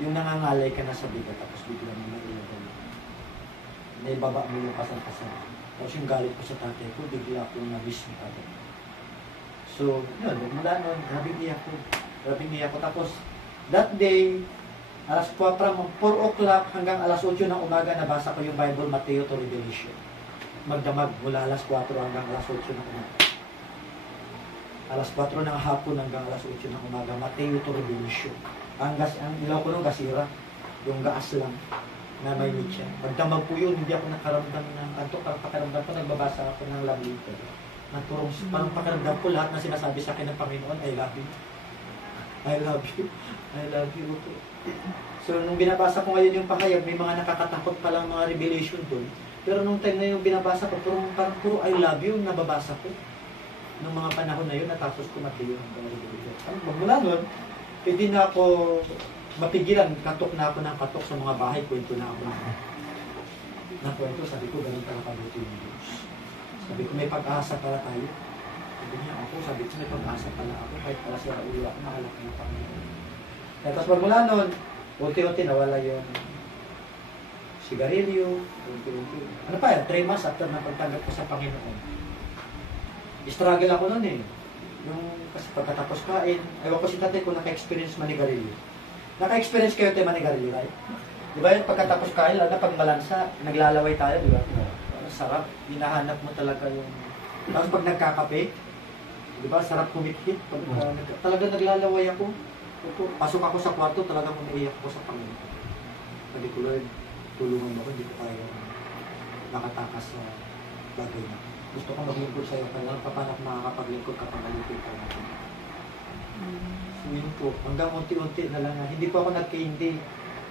Yung nangangalay ka na sa bigat, tapos biglang mo nailagay. Naibaba mo yung kasal-kasal. Tapos yung galit ko sa tatay ko, bigla akong na-miss mo agad. So, yun, mula nun, grabing iyak ko. Grabing iyak ko. Tapos, that day, alas 4 o'clock hanggang alas 8 ng umaga, nabasa ko yung Bible, Mateo to Revelation. Magdamag mula alas 4 hanggang alas 8 ng umaga. Alas 4 ng hapon hanggang alas 8 ng umaga, Mateo to Revelation. Ang ilaw ko nung gasira, yung gaas lang na may mitya. Magdamag po yun, hindi ako nakaramdam ng antok. Parang pakiramdam ko, nagbabasa ako ng love letter. Naturong, parang pakiramdam ko lahat na sinasabi sa akin ng Panginoon, I love you. I love you. I love you. So, nung binabasa ko ngayon yung pahayag, may mga nakakatakot palang mga revelation doon. Pero nung time na yung binabasa ko, parang puro I love you, nababasa ko. Nung mga panahon na yun, natapos ko Mateo hanggang Revelation. Magmula nun, hindi na ako mapigilan, katok na ako ng katok sa mga bahay, kwento na ako ng kwento. Sabi ko, ganun pala kabuti yung Diyos. Sabi ko, may pag-asa pala tayo. Sabi niya ako, sabi ko, may pag-asa pala ako. Kahit pala siya ulo ako, nakalaki na Panginoon. Tapos magmula nun, unti-unti nawala yung sigarilyo, unti-unti. Ano pa yan? 3 months after na pagtanggap ko sa Panginoon. Struggle ako nun eh. Yung kasi pagkatapos kain, ayaw ko si tatay kung naka-experience manigarilyo. Naka-experience kayo tayo manigarilyo, right? Di ba yun, pagkatapos kain, lalo na pag malansa, naglalaway tayo, di ba? Sarap, hinahanap mo talaga yung... Tapos pag nagkakape, di ba, sarap kumikit. Talaga naglalaway ako. Pasok ako sa kwarto, talagang umiiyak ako sa Panginoon. Sabi ko, Lord, tulungan mo ako, hindi ko kaya nakatakas sa bagay na. Gusto ko maglingkod sa'yo, kaya paano ako makakapaglingkod kapag nalingkod ka natin. So yun po, hanggang unti-unti na lang, hindi po ako nagka-hindi.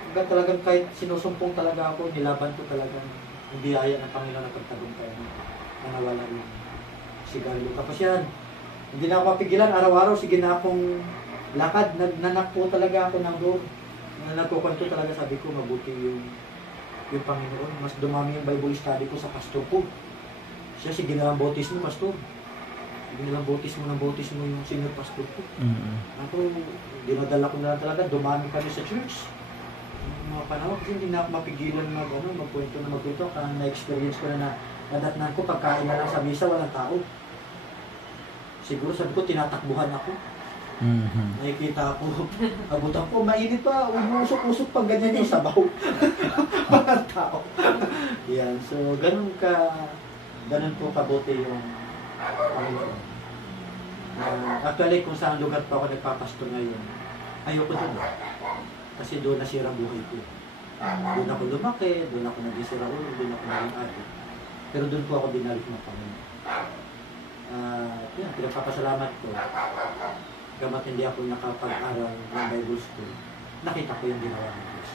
Hanggang talagang kahit sinusumpong talaga ako, nilaban ko talagang hindi aya ng Panginoon na pagtagumpay na nawala yung sigarilyo. Tapos yan, hindi na ako mapigilan, araw-araw, sige na akong lakad, nanak po talaga ako ng loob. Nagkukwento talaga, sabi ko, mabuti yung Panginoon. Mas dumami yung Bible study ko sa pastor ko. Siya, sige na lang bautismo, pastor. Sige na lang bautismo yung senior pastor ko. Ako, dinadala ko na lang talaga, dumami kami sa church. Mga panahon, kasi hindi na ako mapigilan magkwento. Kaya na-experience ko na nadatnan ko, pagkain na lang sa misa, walang tao. Siguro, sabi ko, tinatakbuhan ako. Nakikita ako, abutan ko, mainit pa, umusok-usok pag ganyan yung sabaw. Walang tao. Yan, so ganun po kabuti yung Panginoon. Actually, kung saan lugar pa ako nagpapasto ngayon, ayoko doon. Kasi doon nasira buhay ko. Doon ako lumaki, doon ako naging sira ulo, doon ako naging ate. Pero doon po ako binalik ng Panginoon. Yan, pinagpapasalamat ko. Gamat hindi ako nakapag-aral ng Bible School, nakita ko yung ginawa ng Diyos.